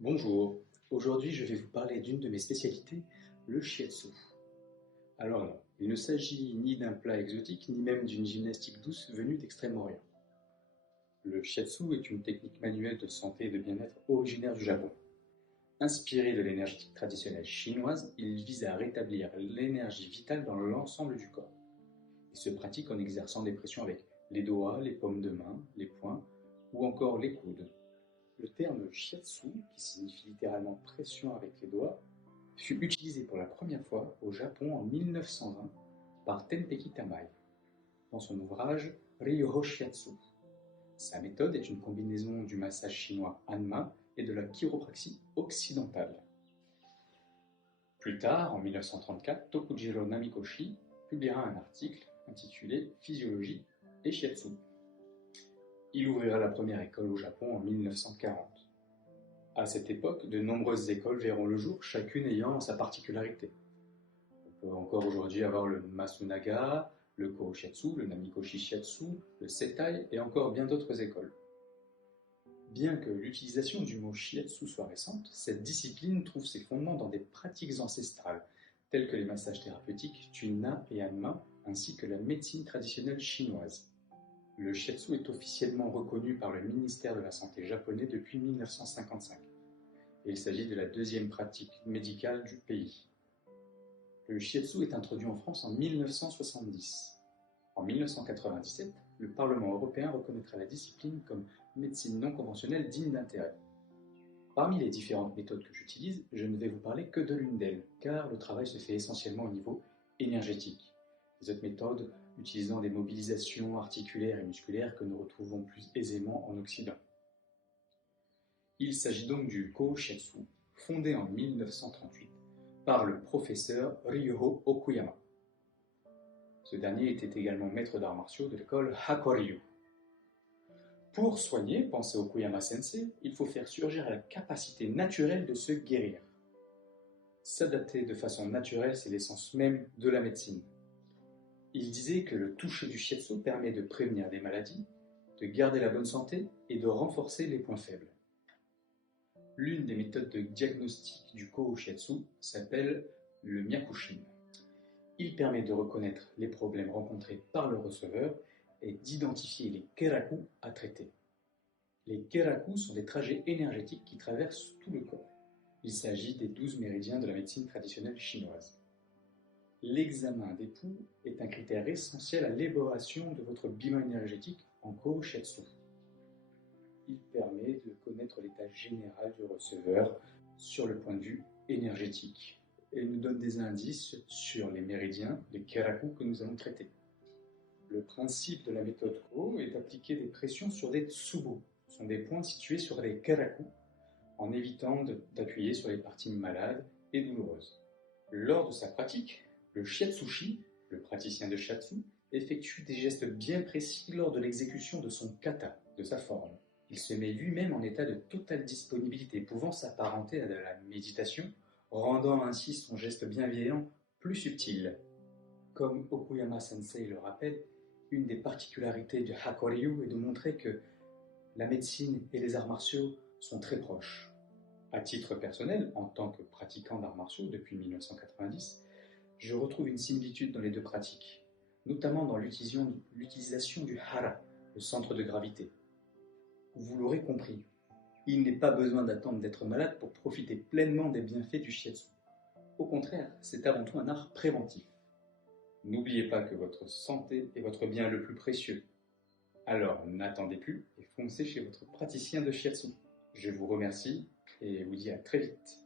Bonjour, aujourd'hui je vais vous parler d'une de mes spécialités, le shiatsu. Alors non, il ne s'agit ni d'un plat exotique, ni même d'une gymnastique douce venue d'Extrême-Orient. Le shiatsu est une technique manuelle de santé et de bien-être originaire du Japon. Inspiré de l'énergétique traditionnelle chinoise, il vise à rétablir l'énergie vitale dans l'ensemble du corps. Il se pratique en exerçant des pressions avec les doigts, les paumes de main, les poings ou encore les coudes. Le terme shiatsu, qui signifie littéralement pression avec les doigts, fut utilisé pour la première fois au Japon en 1920 par Tenpeki Tamai dans son ouvrage Ryoho Shiatsu. Sa méthode est une combinaison du massage chinois Hanma et de la chiropraxie occidentale. Plus tard, en 1934, Tokujiro Namikoshi publiera un article intitulé Physiologie et Shiatsu. Il ouvrira la première école au Japon en 1940. À cette époque, de nombreuses écoles verront le jour, chacune ayant sa particularité. On peut encore aujourd'hui avoir le Masunaga, le Kōshiatsu, le Namikoshi Shiatsu, le Setai et encore bien d'autres écoles. Bien que l'utilisation du mot shiatsu soit récente, cette discipline trouve ses fondements dans des pratiques ancestrales, telles que les massages thérapeutiques Tunna et Hanma, ainsi que la médecine traditionnelle chinoise. Le shiatsu est officiellement reconnu par le ministère de la Santé japonais depuis 1955. Et il s'agit de la deuxième pratique médicale du pays. Le shiatsu est introduit en France en 1970. En 1997, le Parlement européen reconnaîtra la discipline comme médecine non conventionnelle digne d'intérêt. Parmi les différentes méthodes que j'utilise, je ne vais vous parler que de l'une d'elles, car le travail se fait essentiellement au niveau énergétique. Les autres méthodes utilisant des mobilisations articulaires et musculaires que nous retrouvons plus aisément en Occident. Il s'agit donc du Kōshiatsu, fondé en 1938 par le professeur Ryuho Okuyama. Ce dernier était également maître d'arts martiaux de l'école Hakuryu. Pour soigner, pensait Okuyama Sensei, il faut faire surgir la capacité naturelle de se guérir. S'adapter de façon naturelle, c'est l'essence même de la médecine. Il disait que le toucher du shiatsu permet de prévenir des maladies, de garder la bonne santé et de renforcer les points faibles. L'une des méthodes de diagnostic du Kōshiatsu s'appelle le Myakushin. Il permet de reconnaître les problèmes rencontrés par le receveur et d'identifier les keraku à traiter. Les keraku sont des trajets énergétiques qui traversent tout le corps. Il s'agit des 12 méridiens de la médecine traditionnelle chinoise. L'examen des pouls est un critère essentiel à l'élaboration de votre bilan énergétique en Kōshiatsu. Il permet de connaître l'état général du receveur sur le point de vue énergétique et nous donne des indices sur les méridiens, les keraku que nous allons traiter. Le principe de la méthode Ko est d'appliquer des pressions sur des tsubo. Ce sont des points situés sur les keraku en évitant d'appuyer sur les parties malades et douloureuses. Lors de sa pratique, le shiatsushi, le praticien de shiatsu, effectue des gestes bien précis lors de l'exécution de son kata, de sa forme. Il se met lui-même en état de totale disponibilité, pouvant s'apparenter à de la méditation, rendant ainsi son geste bienveillant plus subtil. Comme Okuyama Sensei le rappelle, une des particularités du Hakuryu est de montrer que la médecine et les arts martiaux sont très proches. À titre personnel, en tant que pratiquant d'arts martiaux depuis 1990, je retrouve une similitude dans les deux pratiques, notamment dans l'utilisation du hara, le centre de gravité. Vous l'aurez compris, il n'est pas besoin d'attendre d'être malade pour profiter pleinement des bienfaits du shiatsu. Au contraire, c'est avant tout un art préventif. N'oubliez pas que votre santé est votre bien le plus précieux. Alors n'attendez plus et foncez chez votre praticien de shiatsu. Je vous remercie et vous dis à très vite.